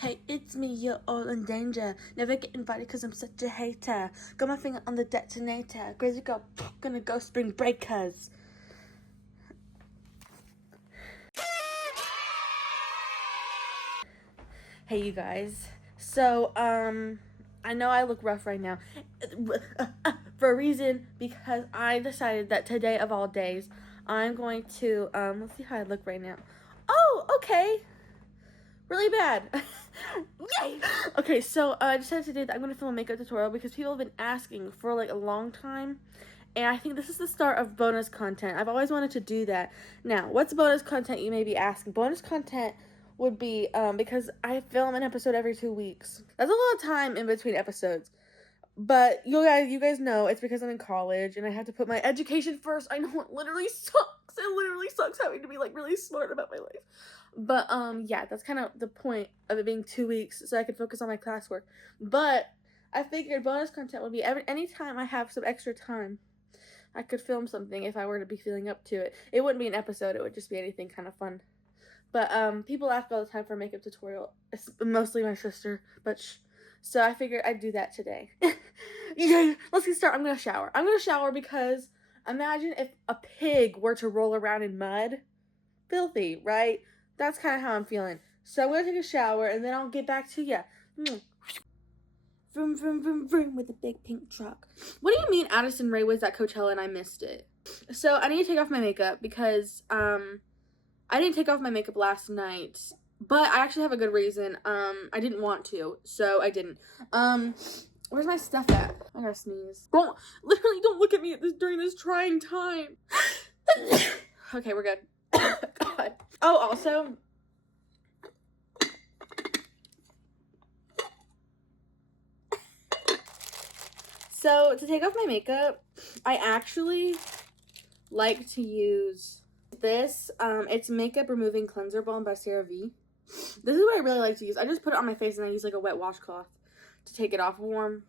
Hey, it's me, you're all in danger. Never get invited cause I'm such a hater. Got my finger on the detonator. Crazy girl, gonna go spring breakers. Hey, you guys. So, I know I look rough right now. For a reason, because I decided that today of all days, I'm going to, let's see how I look right now. Oh, okay. Really bad. Yay! Okay, so I decided today that I'm going to film a makeup tutorial because people have been asking for like a long time. And I think this is the start of bonus content. I've always wanted to do that. Now, what's bonus content, you may be asking? Bonus content would be, because I film an episode every 2 weeks. That's a lot of time in between episodes. But you guys know it's because I'm in college and I have to put my education first. I know it literally sucks. It literally sucks having to be like really smart about my life. But yeah, that's kind of the point of it being 2 weeks so I can focus on my classwork. But I figured bonus content would be anytime I have some extra time, I could film something if I were to be feeling up to it. It wouldn't be an episode, it would just be anything kind of fun. But people ask all the time for a makeup tutorial. It's mostly my sister, but so I figured I'd do that today. Yeah, let's get started. I'm gonna shower. I'm gonna shower because imagine if a pig were to roll around in mud. Filthy, right? That's kind of how I'm feeling. So I'm gonna take a shower and then I'll get back to ya. Vroom, vroom, vroom, vroom with a big pink truck. What do you mean Addison Rae was at Coachella and I missed it? So I need to take off my makeup because, I didn't take off my makeup last night, but I actually have a good reason. I didn't want to, so I didn't. Where's my stuff at? I gotta sneeze. Literally don't look at me during this trying time. Okay, we're good. God. Oh, also, so to take off my makeup, I actually like to use this. It's Makeup Removing Cleanser Balm by CeraVe. This is what I really like to use. I just put it on my face and I use like a wet washcloth to take it off warm.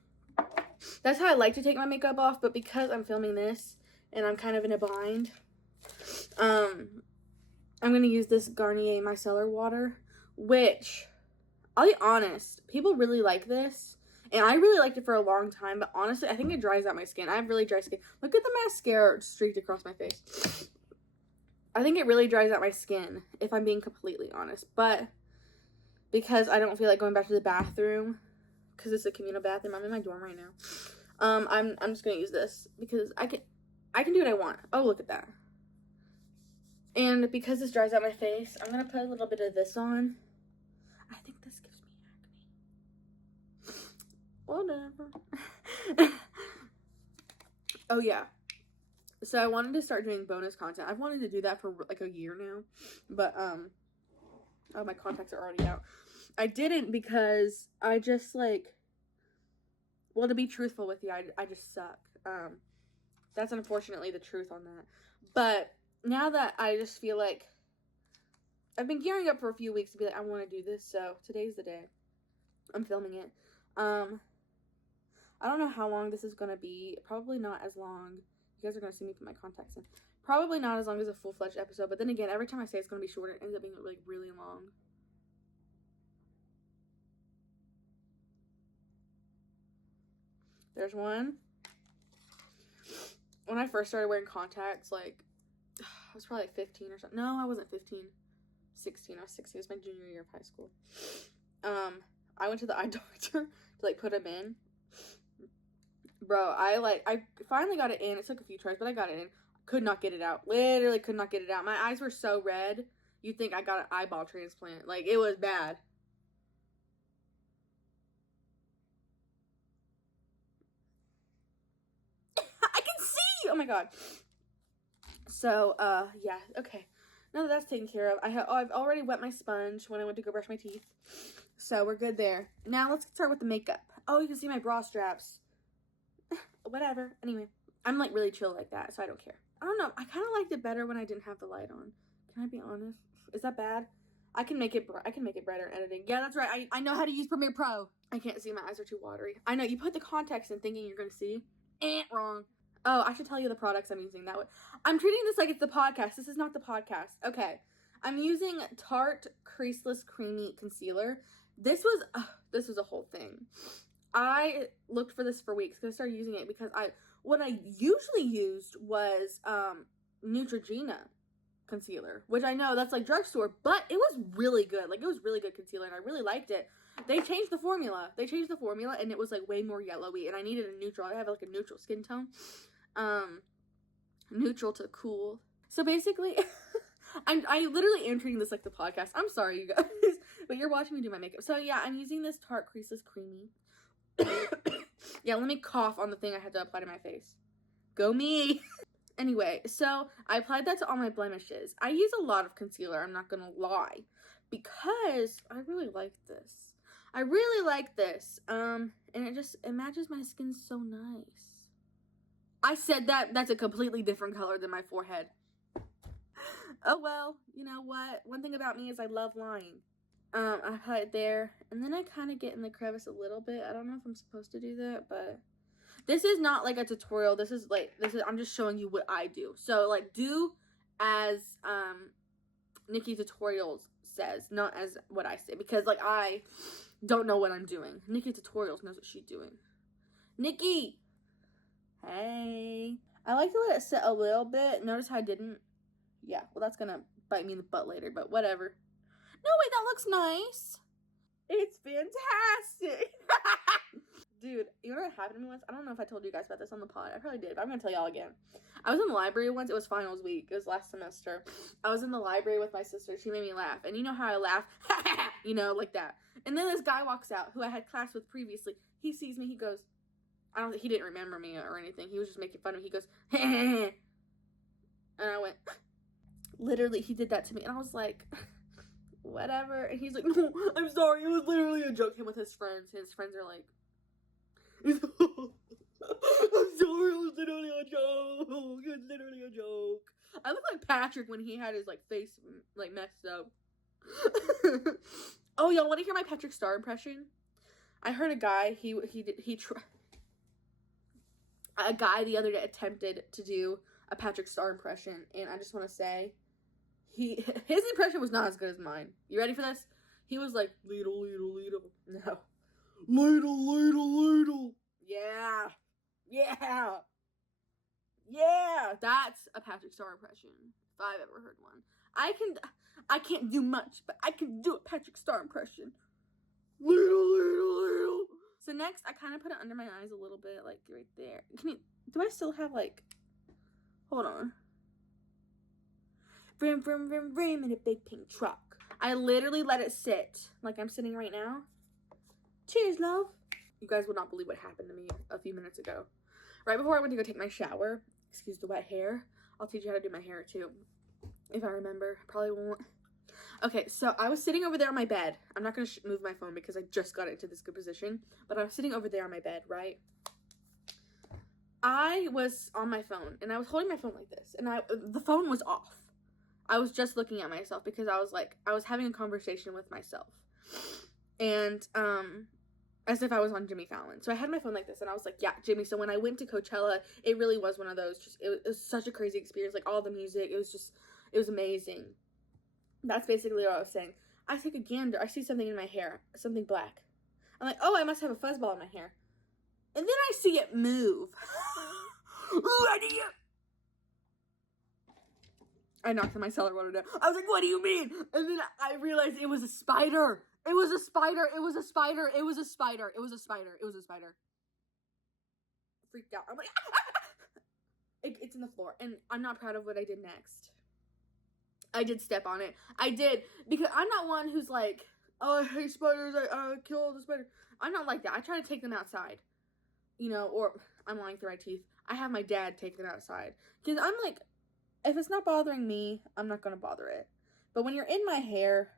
That's how I like to take my makeup off, but because I'm filming this and I'm kind of in a bind, I'm going to use this Garnier Micellar Water, which, I'll be honest, people really like this. And I really liked it for a long time, but honestly, I think it dries out my skin. I have really dry skin. Look at the mascara streaked across my face. I think it really dries out my skin, if I'm being completely honest. But because I don't feel like going back to the bathroom, because it's a communal bathroom, I'm in my dorm right now. I'm just gonna use this because I can do what I want. Oh, look at that. And because this dries out my face, I'm gonna put a little bit of this on. I think this gives me acne. Whatever. Oh yeah. So I wanted to start doing bonus content. I've wanted to do that for like a year now. But oh, my contacts are already out. I didn't because I just like, well, to be truthful with you, I just suck. That's unfortunately the truth on that. But now that I just feel like I've been gearing up for a few weeks to be like, I want to do this, so today's the day. I'm filming it. I don't know how long this is going to be. Probably not as long. You guys are going to see me put my contacts in. Probably not as long as a full-fledged episode, but then again, every time I say it's going to be shorter, it ends up being like really long. There's one. When I first started wearing contacts, like, I was probably like 15 or something. No, I wasn't 15. 16. I was 16. It was my junior year of high school. I went to the eye doctor to, like, put them in. Bro, I finally got it in. It took a few tries, but I got it in. Could not get it out. Literally could not get it out. My eyes were so red, you'd think I got an eyeball transplant. Like, it was bad. I can see! Oh my god. So, yeah, okay. Now that that's taken care of, I've already wet my sponge when I went to go brush my teeth. So, we're good there. Now, let's start with the makeup. Oh, you can see my bra straps. Whatever. Anyway, I'm like really chill like that, so I don't care. I don't know. I kind of liked it better when I didn't have the light on. Can I be honest? Is that bad? I can make it brighter in editing. Yeah, that's right. I know how to use Premiere Pro. I can't see. My eyes are too watery. I know. You put the contacts in thinking you're going to see. Wrong. Oh, I should tell you the products I'm using. That way. I'm treating this like it's the podcast. This is not the podcast. Okay. I'm using Tarte Creaseless Creamy Concealer. this was a whole thing. I looked for this for weeks because I started using it because what I usually used was Neutrogena concealer, which I know that's like drugstore, but it was really good. Like, it was really good concealer, and I really liked it. They changed the formula. And it was like way more yellowy, and I needed a neutral. I have like a neutral skin tone. Neutral to cool. So basically, I literally am treating this like the podcast. I'm sorry, you guys, but you're watching me do my makeup. So yeah, I'm using this Tarte Creaseless Creamy. Yeah, let me cough on the thing I had to apply to my face. Go me! Anyway, so I applied that to all my blemishes. I use a lot of concealer, I'm not gonna lie, because I really like this. And it matches my skin so nice. I said that's a completely different color than my forehead. Oh well, you know what? One thing about me is I love lying. I apply it there, and then I kind of get in the crevice a little bit. I don't know if I'm supposed to do that, but this is not like a tutorial. I'm just showing you what I do. So like, do as Nikki Tutorials says, not as what I say, because like I don't know what I'm doing. Nikki Tutorials knows what she's doing. Nikki, hey. I like to let it sit a little bit. Notice how I didn't. Yeah, well, that's gonna bite me in the butt later, but whatever. No, wait, that looks nice. It's fantastic. Dude, you know what happened to me once? I don't know if I told you guys about this on the pod. I probably did, but I'm gonna tell y'all again. I was in the library once. It was finals week. It was last semester. I was in the library with my sister. She made me laugh. And you know how I laugh? You know, like that. And then this guy walks out who I had class with previously. He sees me. He goes, he didn't remember me or anything. He was just making fun of me. He goes, and I went, literally, he did that to me. And I was like, whatever. And he's like, no, I'm sorry. It was literally a joke. Him with his friends. His friends are like, I'm sorry, it was literally a joke. It was literally a joke. I look like Patrick when he had his like face like messed up. Oh, y'all want to hear my Patrick Star impression? I heard a guy a guy the other day attempted to do a Patrick Star impression, and I just want to say his impression was not as good as mine. You ready for this? He was like, "Little, little, little." No. Ladle, ladle, ladle. Yeah. That's a Patrick Star impression, if I've ever heard one. I can't do much, but I can do a Patrick Star impression. Ladle, ladle, ladle. So next, I kind of put it under my eyes a little bit, like right there. Do I still have like, hold on. Vroom, vroom, vroom, vroom in a big pink truck. I literally let it sit, like I'm sitting right now. Cheers, love. You guys would not believe what happened to me a few minutes ago. Right before I went to go take my shower, excuse the wet hair. I'll teach you how to do my hair too, if I remember. Probably won't. Okay, so I was sitting over there on my bed. I'm not going to move my phone because I just got into this good position. But I was sitting over there on my bed, right? I was on my phone, and I was holding my phone like this. And the phone was off. I was just looking at myself because I was having a conversation with myself. And, as if I was on Jimmy Fallon. So I had my phone like this, and I was like, yeah, Jimmy. So when I went to Coachella, it really was one of those, it was such a crazy experience. Like, all the music, it was amazing. That's basically what I was saying. I take a gander. I see something in my hair, something black. I'm like, oh, I must have a fuzzball in my hair. And then I see it move. What do you... I knocked on my cellar water down. I was like, what do you mean? And then I realized it was a spider. It was a spider. It was a spider. It was a spider. It was a spider. It was a spider. Freaked out. I'm like, it's in the floor. And I'm not proud of what I did next. I did step on it. I did. Because I'm not one who's like, oh, I hate spiders. I kill all the spiders. I'm not like that. I try to take them outside. You know, or I'm lying through my teeth. I have my dad take them outside. Because I'm like, if it's not bothering me, I'm not going to bother it. But when you're in my hair,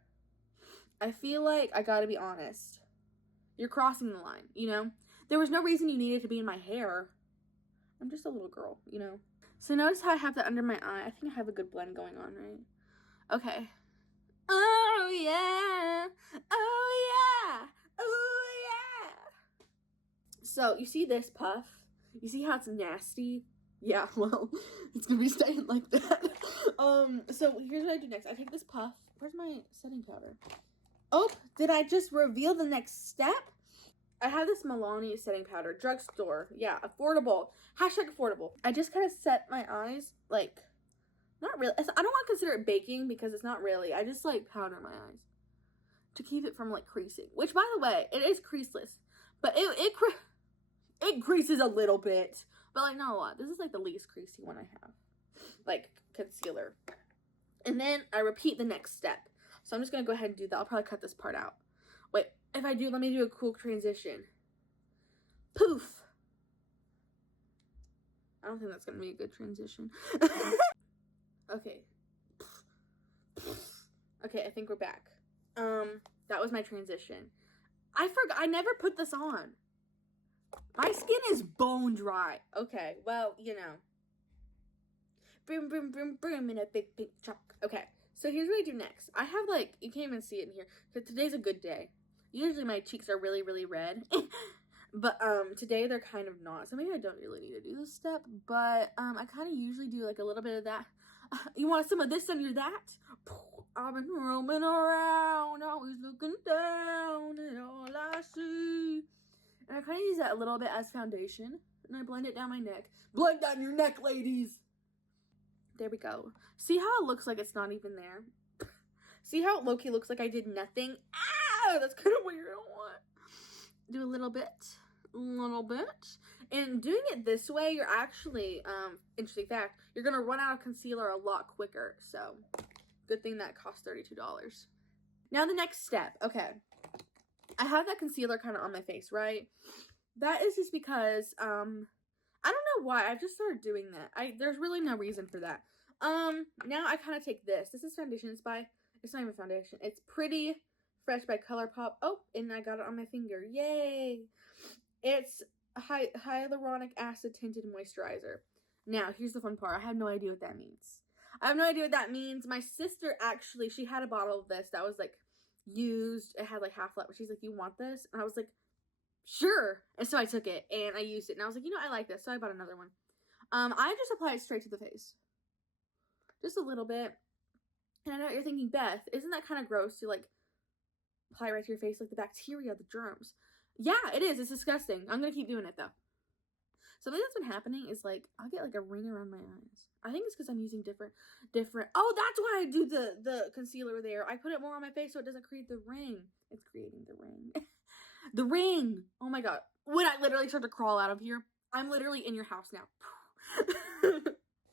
I feel like I gotta be honest. You're crossing the line, you know? There was no reason you needed to be in my hair. I'm just a little girl, you know? So notice how I have that under my eye. I think I have a good blend going on, right? Okay. Oh, yeah. Oh, yeah. Oh, yeah. So, you see this puff? You see how it's nasty? Yeah, well, it's gonna be staying like that. So here's what I do next. I take this puff. Where's my setting powder? Oh, Did I just reveal the next step? I have this Milani setting powder, drugstore. Yeah, affordable. Hashtag affordable. I just kind of set my eyes, like, not really. I don't want to consider it baking because it's not really. I just, like, powder my eyes to keep it from, like, creasing. Which, by the way, it is creaseless. But it creases a little bit. But, like, not a lot. This is, like, the least creasy one I have. Like, concealer. And then I repeat the next step. So I'm just going to go ahead and do that. I'll probably cut this part out. Wait, if I do, let me do a cool transition. Poof. I don't think that's going to be a good transition. Okay. Okay, I think we're back. That was my transition. I forgot. I never put this on. My skin is bone dry. Okay, well, you know. Boom, boom, boom, boom in a big pink truck. Okay, so here's what I do next. I have, like, you can't even see it in here, because today's a good day. Usually my cheeks are really, really red. But, today they're kind of not. So maybe I don't really need to do this step. But, I kind of usually do, like, a little bit of that. You want some of this under that? I've been roaming around, always looking down at all I see. And I kind of use that a little bit as foundation. And I blend it down my neck. Blend down your neck, ladies! There we go. See how it looks like it's not even there? See how it low-key looks like I did nothing? Ah! That's kind of weird. I don't want. Do a little bit. And doing it this way, you're actually, interesting fact, you're going to run out of concealer a lot quicker. So, good thing that cost $32. Now the next step. Okay. I have that concealer kind of on my face, right? That is just because, I don't know why. I've just started doing that. There's really no reason for that. Now I kind of take this. This is foundation. It's not even foundation. It's Pretty Fresh by ColourPop. Oh, and I got it on my finger. Yay! It's hyaluronic acid tinted moisturizer. Now, here's the fun part. I have no idea what that means. My sister actually, she had a bottle of this that was, like, used. It had, like, half left. She's like, you want this? And I was like, sure. And so I took it and I used it. And I was like, you know, I like this. So I bought another one. I just apply it straight to the face. Just a little bit. And I know what you're thinking, Beth, isn't that kind of gross to, like, apply right to your face, like the bacteria, the germs? Yeah, it is. It's disgusting. I'm going to keep doing it, though. Something that's been happening is, like, I'll get, like, a ring around my eyes. I think it's because I'm using different. Oh, that's why I do the concealer there. I put it more on my face so it doesn't create the ring. It's creating the ring. The ring. Oh, my God. When I literally start to crawl out of here, I'm literally in your house now.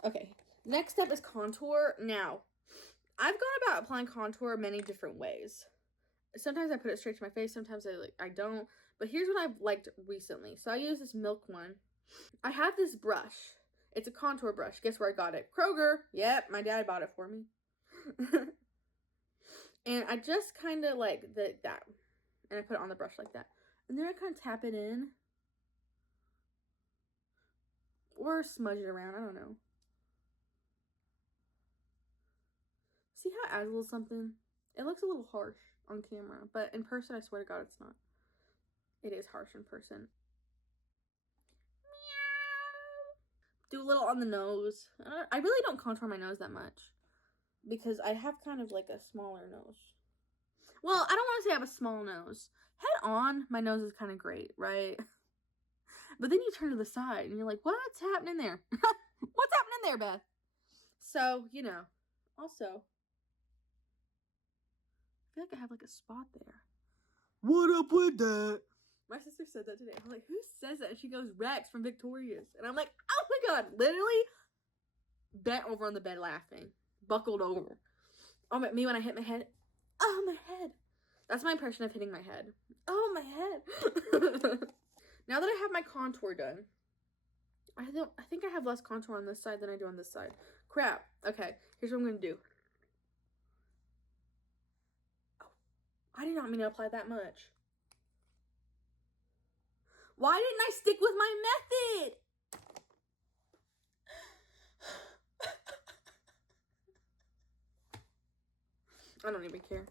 Okay. Next step is contour. Now, I've gone about applying contour many different ways. Sometimes I put it straight to my face. Sometimes I don't. But here's what I've liked recently. So I use this Milk one. I have this brush. It's a contour brush. Guess where I got it? Kroger. Yep, my dad bought it for me. And I just kind of like that. And I put it on the brush like that. And then I kind of tap it in. Or smudge it around. I don't know. See how it adds a little something? It looks a little harsh on camera. But in person, I swear to God, it's not. It is harsh in person. Do a little on the nose. I really don't contour my nose that much. Because I have kind of like a smaller nose. Well, I don't want to say I have a small nose. Head on, my nose is kind of great, right? But then you turn to the side and you're like, what's happening there? What's happening there, Beth? So, you know. Also, I feel like I have like a spot there. What up with that? My sister said that today. I'm like, who says that? And she goes, Rex from Victoria's. And I'm like, oh my God, literally bent over on the bed laughing. Buckled over. Oh, me when I hit my head. Oh, my head. That's my impression of hitting my head. Oh, my head. Now that I have my contour done, I think I have less contour on this side than I do on this side. Crap. Okay, here's what I'm going to do. Oh, I did not mean to apply that much. Why didn't I stick with my method? I don't even care.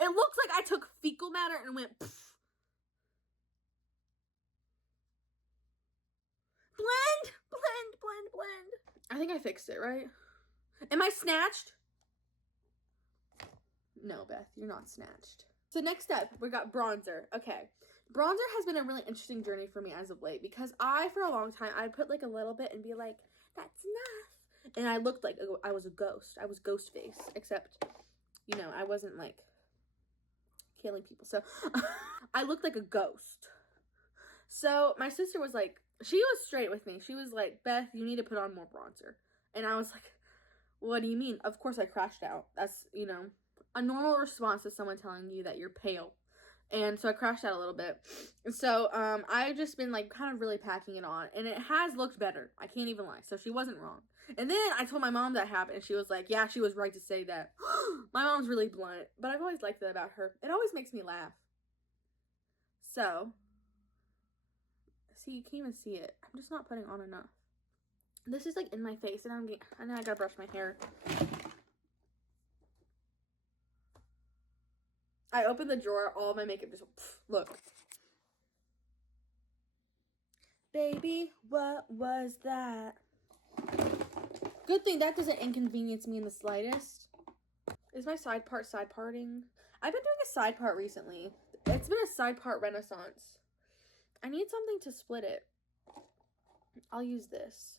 It looks like I took fecal matter and went pfft. Blend, blend, blend, blend. I think I fixed it, right? Am I snatched? No, Beth, you're not snatched. So next up, we got bronzer. Okay. Bronzer has been a really interesting journey for me as of late because for a long time, I'd put like a little bit and be like, that's enough. And I looked like I was a ghost. I was ghost face, except, you know, I wasn't like killing people. So I looked like a ghost. So my sister was like, she was straight with me. She was like, Beth, you need to put on more bronzer. And I was like, what do you mean? Of course I crashed out. That's, you know, a normal response to someone telling you that you're pale. And so I crashed out a little bit. So I've just been like kind of really packing it on. And it has looked better. I can't even lie. So she wasn't wrong. And then I told my mom that happened. And she was like, yeah, she was right to say that. My mom's really blunt. But I've always liked that about her. It always makes me laugh. So, see, you can't even see it. I'm just not putting on enough. This is like in my face. And I know I gotta brush my hair. I opened the drawer, all my makeup just, look. Baby, what was that? Good thing that doesn't inconvenience me in the slightest. Is my side parting? I've been doing a side part recently. It's been a side part renaissance. I need something to split it. I'll use this.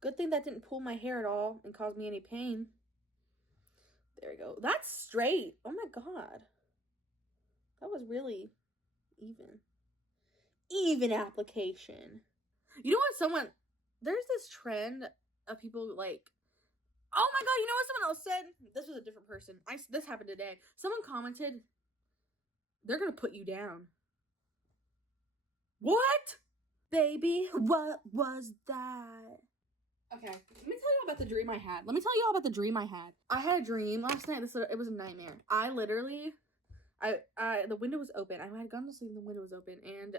Good thing that didn't pull my hair at all and cause me any pain. There we go. That's straight. Oh my god. That was really even. Even application. You know what there's this trend of people like, oh my god, you know what someone else said? This was a different person. This happened today. Someone commented, they're gonna put you down. What? Baby, what was that? Okay, let me tell you about the dream I had. I had a dream last night. It was a nightmare. I literally, the window was open. I had gone to sleep and the window was open. And,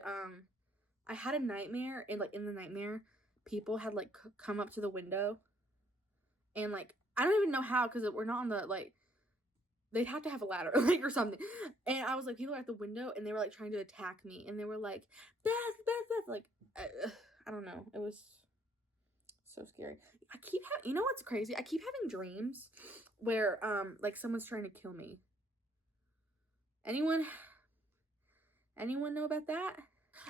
I had a nightmare. And, like, in the nightmare, people had, like, come up to the window. And, like, I don't even know how, because we're not on the, like, they'd have to have a ladder, like, or something. And I was, like, people were at the window, and they were, like, trying to attack me. And they were, like, Beth. Like, I don't know. It was so scary. You know what's crazy? I keep having dreams where, like, someone's trying to kill me. Anyone know about that?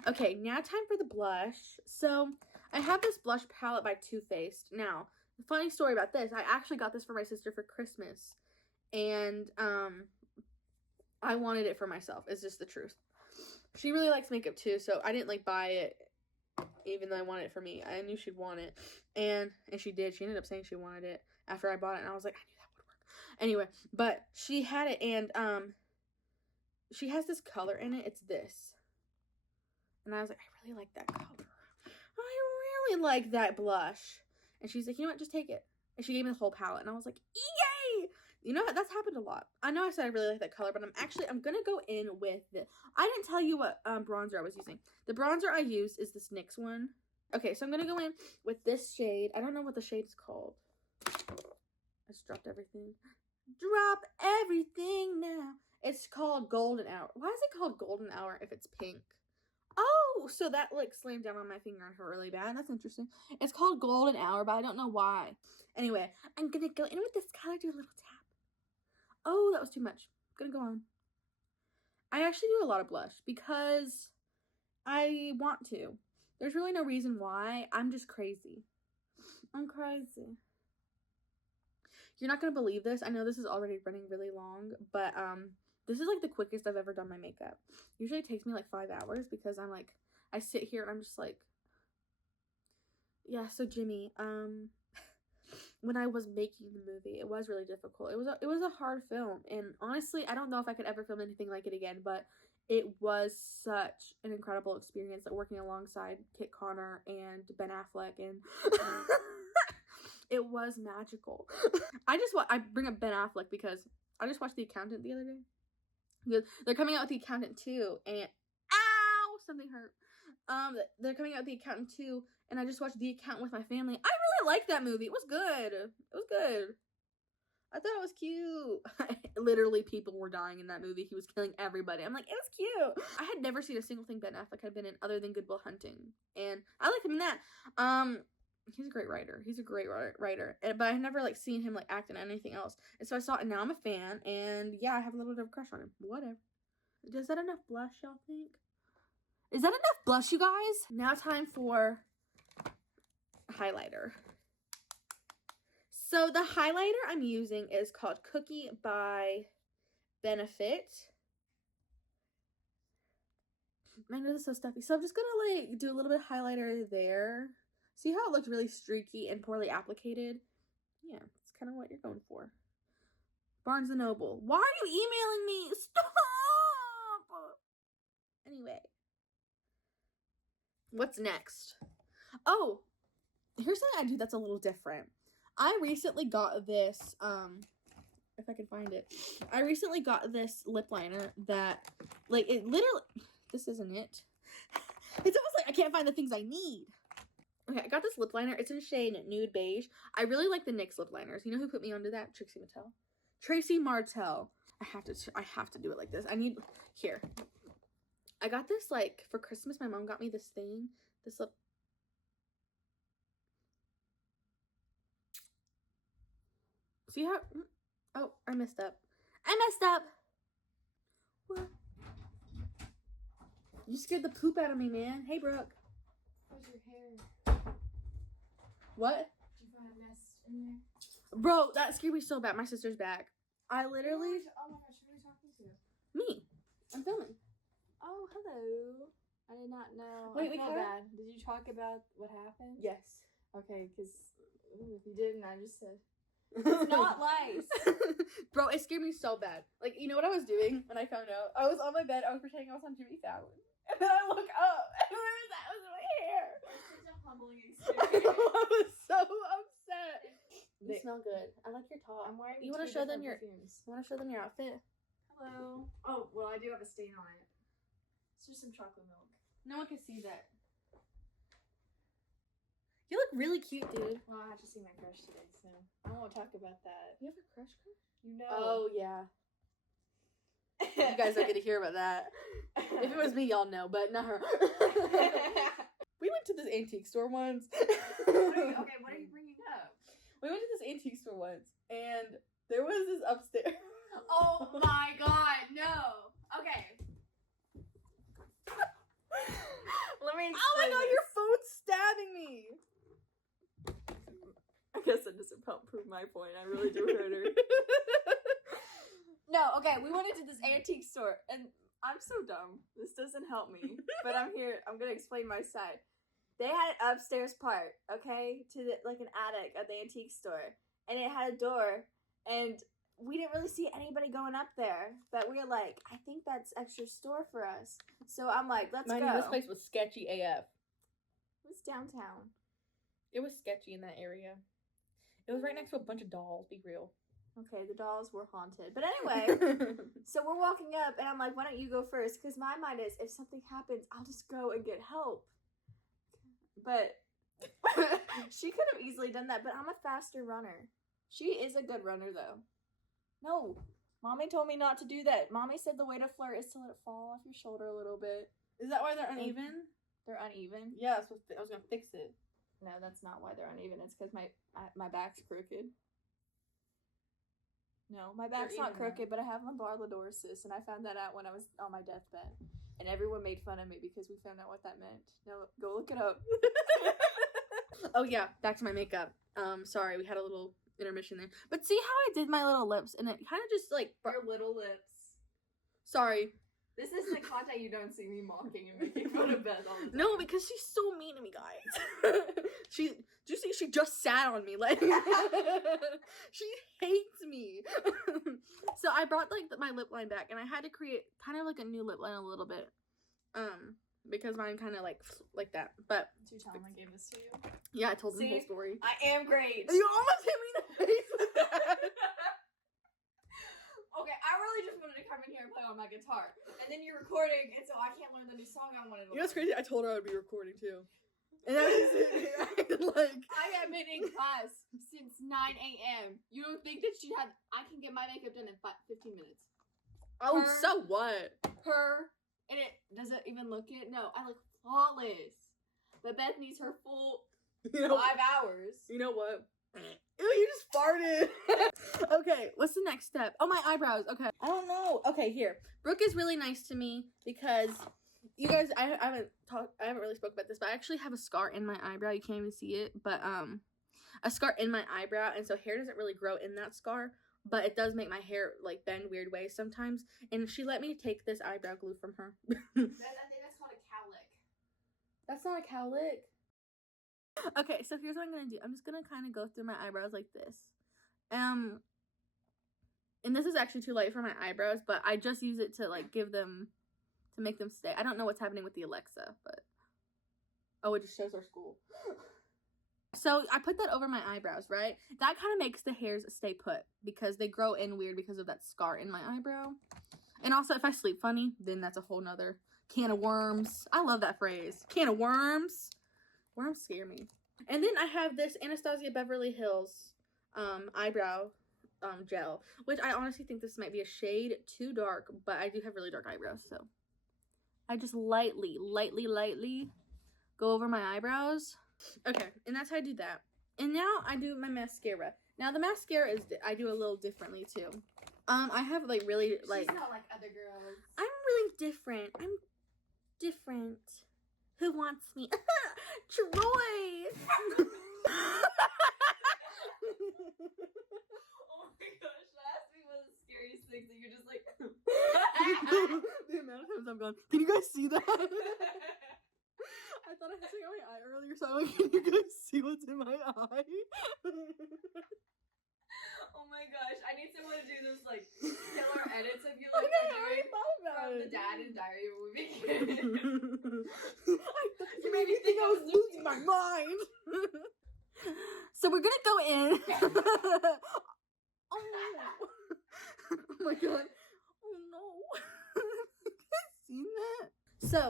Okay, now time for the blush. So, I have this blush palette by Too Faced. Now, the funny story about this, I actually got this for my sister for Christmas. And, I wanted it for myself. It's just the truth. She really likes makeup too, so I didn't, like, buy it even though I wanted it for me. I knew she'd want it. And she did. She ended up saying she wanted it after I bought it. And I was like, I knew that would work. Anyway, but she had it. And she has this color in it. It's this. And I was like, I really like that color. I really like that blush. And she's like, you know what? Just take it. And she gave me the whole palette. And I was like, yay! You know what? That's happened a lot. I know I said I really like that color, but I'm going to go in with this. I didn't tell you what bronzer I was using. The bronzer I used is this NYX one. Okay, so I'm going to go in with this shade. I don't know what the shade is called. I just dropped everything. Drop everything now. It's called Golden Hour. Why is it called Golden Hour if it's pink? Oh, so that, like, slammed down on my finger and hurt really bad. That's interesting. It's called Golden Hour, but I don't know why. Anyway, I'm going to go in with this color, do a little tap. Oh, that was too much. I'm gonna go on. I actually do a lot of blush because I want to. There's really no reason why. I'm just crazy. I'm crazy. You're not gonna believe this. I know this is already running really long, but this is like the quickest I've ever done my makeup. Usually it takes me like 5 hours because I'm like, I sit here and I'm just like, yeah, so Jimmy, when I was making the movie, it was really difficult. It was a hard film, and honestly, I don't know if I could ever film anything like it again, but it was such an incredible experience, like working alongside Kit Connor and Ben Affleck, and it was magical. I bring up Ben Affleck because I just watched The Accountant the other day. They're coming out with The Accountant 2, and ow, something hurt. They're coming out with The Accountant 2, and I just watched The Accountant with my family. I really liked that movie. It was good. I thought it was cute. Literally, people were dying in that movie. He was killing everybody. I'm like, it was cute. I had never seen a single thing Ben Affleck had been in other than Good Will Hunting, and I liked him in that. he's a great writer. He's a great writer. But I never, like, seen him, like, act in anything else. And so I saw it, and now I'm a fan. And, yeah, I have a little bit of a crush on him. Whatever. Is that enough blush, y'all think? Is that enough blush, you guys? Now time for highlighter. So the highlighter I'm using is called Cookie by Benefit. I know this is so stuffy. So I'm just gonna, like, do a little bit of highlighter there. See how it looked really streaky and poorly applicated? Yeah, that's kind of what you're going for. Barnes & Noble. Why are you emailing me? Stop! Anyway. What's next? Oh, here's something I do that's a little different. I recently got this, if I can find it. I recently got this lip liner that, like, it literally, this isn't it. It's almost like I can't find the things I need. Okay, I got this lip liner. It's in shade Nude Beige. I really like the NYX lip liners. You know who put me onto that? Tracy Martell. I have to do it like this. Here. I got this, like, for Christmas. My mom got me this thing. This lip. See how? Oh, I messed up. What? You scared the poop out of me, man. Hey, Brooke. How's your hair? What? Did you find a mess in there? Bro, that scared me so bad. My sister's back. I literally... Oh my gosh, who are you talking to? Me. I'm filming. Oh, hello. I did not know. Wait, I feel bad. Did you talk about what happened? Yes. Okay, because if you didn't, I just said... It's not lice. Bro, it scared me so bad. Like, you know what I was doing when I found out? I was on my bed. I was pretending I was on Jimmy Fallon. And then I look up, and that was my hair. It's such a humbling experience. I was so upset. You smell good. I like your top. I'm wearing You want to show them your outfit? Hello. Oh, well, I do have a stain on it. It's just some chocolate milk. No one can see that. You look really cute, dude. Well, I have to see my crush today, so I don't want to talk about that. You have a crush? You know. Oh, yeah. You guys don't get to hear about that. If it was me, y'all know, but not her. We went to this antique store once. What are you bringing up? We went to this antique store once, and there was this upstairs. Oh my god, no. Okay. Let me explain. Oh my god, your phone's stabbing me. I guess that doesn't help prove my point. I really do hurt her. No, okay, we went into this antique store, and I'm so dumb. This doesn't help me, but I'm here. I'm gonna explain my side. They had an upstairs part, okay, to like an attic at the antique store, and it had a door, and we didn't really see anybody going up there, but we were like, I think that's extra store for us. So I'm like, let's go. This place was sketchy AF. It was downtown. It was sketchy in that area. It was right next to a bunch of dolls, be real. Okay, the dolls were haunted. But anyway, so we're walking up, and I'm like, why don't you go first? Because my mind is, if something happens, I'll just go and get help. But she could have easily done that, but I'm a faster runner. She is a good runner, though. No, Mommy told me not to do that. Mommy said the way to flirt is to let it fall off your shoulder a little bit. Is that why they're uneven? They're uneven? Yeah, I was gonna fix it. No, that's not why they're uneven. It's because my back's crooked. No, my back's not crooked, but I have lumbar lordosis, and I found that out when I was on my deathbed. And everyone made fun of me because we found out what that meant. Now, go look it up. Oh, yeah, back to my makeup. Sorry, we had a little intermission there. But see how I did my little lips, and it kind of just, like... Your little lips. Sorry. This is the content you don't see me mocking and making fun of Beth all the time. No, because she's so mean to me, guys. Did you see she just sat on me? Like, she hates me. So I brought, like, my lip line back, and I had to create kind of, like, a new lip line a little bit. Because mine kind of, like that. But... Did you tell him I gave this to you? Yeah, I told them the whole story. I am great. You almost hit me in the face with that. Okay, I really just wanted to come in here and play on my guitar. And then you're recording, and so I can't learn the new song I wanted to learn. You know what's crazy? I told her I would be recording, too. And I was like... I have been in class since 9 a.m. You don't think that I can get my makeup done in 15 minutes. Oh, so what? And it doesn't even look it. No, I look flawless. But Beth needs her full You know, 5 hours. you know what? Ew, you just farted. Okay, what's the next step? Oh, my eyebrows. Okay. I don't know. Okay, here. Brooke is really nice to me because you guys, I haven't really spoke about this, but I actually have a scar in my eyebrow. You can't even see it, but a scar in my eyebrow, and so hair doesn't really grow in that scar, but it does make my hair like bend weird ways sometimes. And she let me take this eyebrow glue from her. I think that's called a cowlick. That's not a cowlick. Okay, so here's what I'm gonna do. I'm just gonna kind of go through my eyebrows like this. And this is actually too light for my eyebrows, but I just use it to like give them, to make them stay. I don't know what's happening with the Alexa, but oh, it just shows our school. So I put that over my eyebrows, right? That kind of makes the hairs stay put because they grow in weird because of that scar in my eyebrow. And also, if I sleep funny, then that's a whole nother can of worms. I love that phrase. Can of worms. Worms scare me. And then I have this Anastasia Beverly Hills eyebrow gel, which I honestly think this might be a shade too dark, but I do have really dark eyebrows, so I just lightly go over my eyebrows. Okay, and that's how I do that. And now I do my mascara. Now the mascara is, I do a little differently too. I have like really like. She's not like other girls. I'm really different. I'm different. Who wants me? Troy! Oh my gosh, last week was the scariest thing that you're just like. The amount of times I'm gone. Can you guys see that? I thought I had something on my eye earlier, so I'm like, can you guys see what's in my eye? Oh my gosh, I need someone to do those like killer edits of you like I already thought about from it. the Dad and Diary of a Movie. You made me think I was losing my mind. So we're gonna go in. Oh my god. Oh no. You guys seen that? So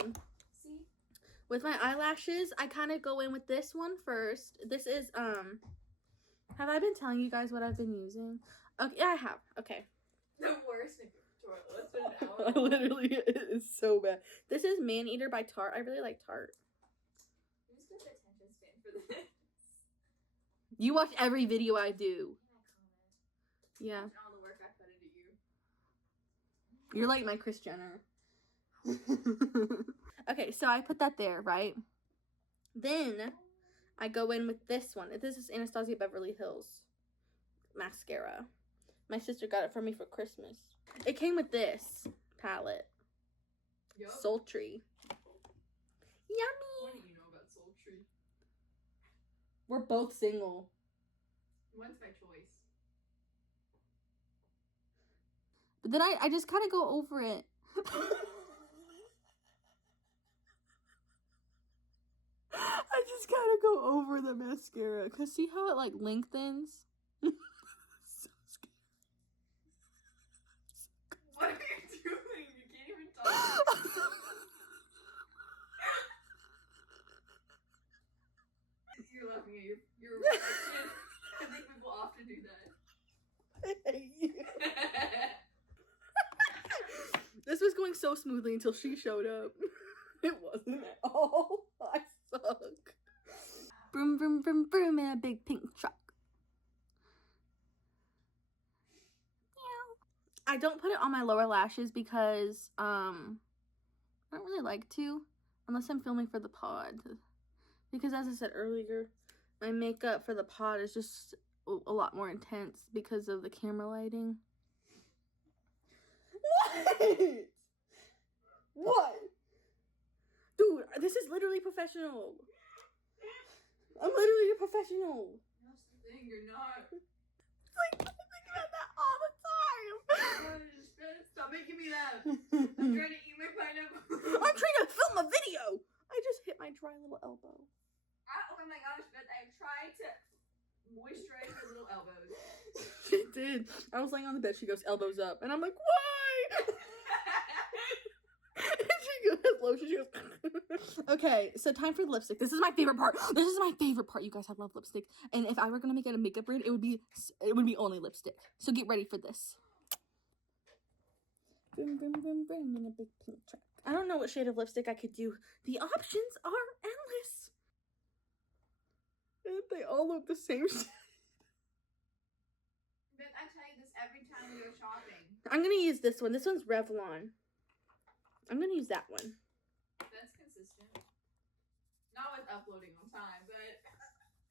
See? with my eyelashes, I kind of go in with this one first. This is have I been telling you guys what I've been using? Okay, yeah, I have. Okay. The worst tutorial. It's been an hour. Literally, it is so bad. This is Man Eater by Tarte. I really like Tarte. Who's got the attention span for this? You watch every video I do. Yeah. Watch all the work I put into you. You're like my Kris Jenner. Okay, so I put that there, right? Then I go in with this one. This is Anastasia Beverly Hills mascara. My sister got it for me for Christmas. It came with this palette. Yep. Sultry. Yummy. What do you know about sultry? We're both single. One's my choice. But then I just kind of go over it. I just kind of go over the mascara. Because see how it like lengthens? So scary. What are you doing? You can't even talk. You're laughing at your reflection. I think people often do that. I hate you. This was going so smoothly until she showed up. It wasn't at all. I suck. Broom, broom, broom, broom in a big pink truck. I don't put it on my lower lashes because I don't really like to unless I'm filming for the pod. Because as I said earlier, my makeup for the pod is just a lot more intense because of the camera lighting. What? What? Dude, this is literally professional. I'm literally a professional. That's the thing, you're not. It's like, I think about that all the time. Stop making me laugh. I'm trying to eat my pineapple. I'm trying to film a video. I just hit my dry little elbow. Oh my gosh, Beth, I'm trying to moisturize her little elbows. She did. I was laying on the bed. She goes, elbows up. And I'm like, why? And she goes, lotion. She goes, okay, so time for the lipstick. This is my favorite part. This is my favorite part. You guys, I love lipstick. And if I were going to make it a makeup brand, it would be only lipstick. So get ready for this. Boom, boom, boom, boom in a big pink truck. I don't know what shade of lipstick I could do. The options are endless. They all look the same. But I tell you this every time we go shopping. I'm gonna use this one. This one's Revlon. I'm gonna use that one. That's consistent. Not with uploading on time, but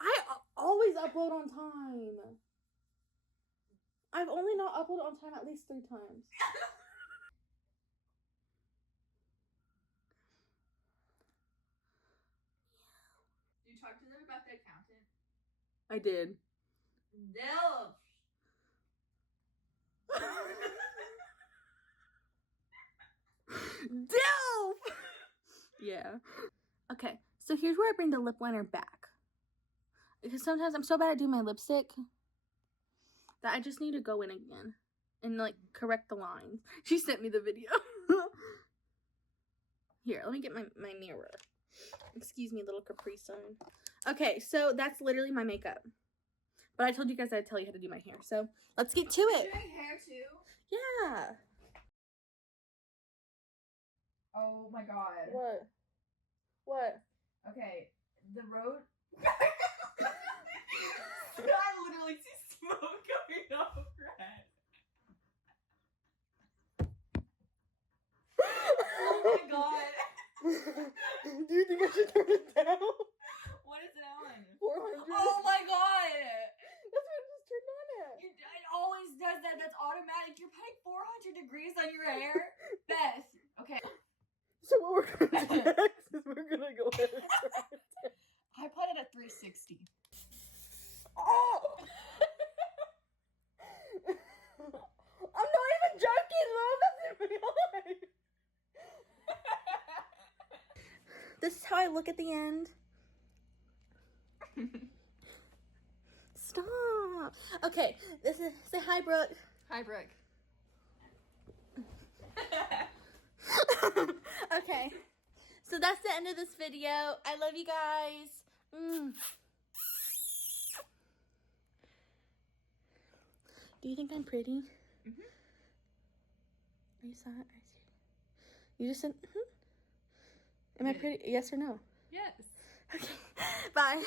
I always upload on time. I've only not uploaded on time at least 3 times. You talked to them about the accountant? I did. No. Dilf! Yeah. Okay, so here's where I bring the lip liner back. Because sometimes I'm so bad at doing my lipstick that I just need to go in again and, like, correct the lines. She sent me the video. Here, let me get my mirror. Excuse me, little Capri Sun. Okay, so that's literally my makeup. But I told you guys I'd tell you how to do my hair, so let's get to it. You're doing hair too? Yeah. Oh my god. What? What? Okay, the road. I literally see smoke coming off of her head. Oh my god. Do you think I should turn it down? What is it on? 400. Oh my god. That's what I just turned on it. It always does that. That's automatic. You're putting 400 degrees on your hair. Beth. Okay. So what we're gonna do next is we're gonna go ahead and turn it down. I put it at 360. Oh! I'm not even joking, love. That's in real life. This is how I look at the end. Stop. Okay, this is, say hi, Brooke. Hi, Brooke. Okay, so that's the end of this video. I love you guys. Do you think I'm pretty? Mm-hmm. Are you sad? You just said, Am I pretty? Yes or no? Yes. Okay, bye.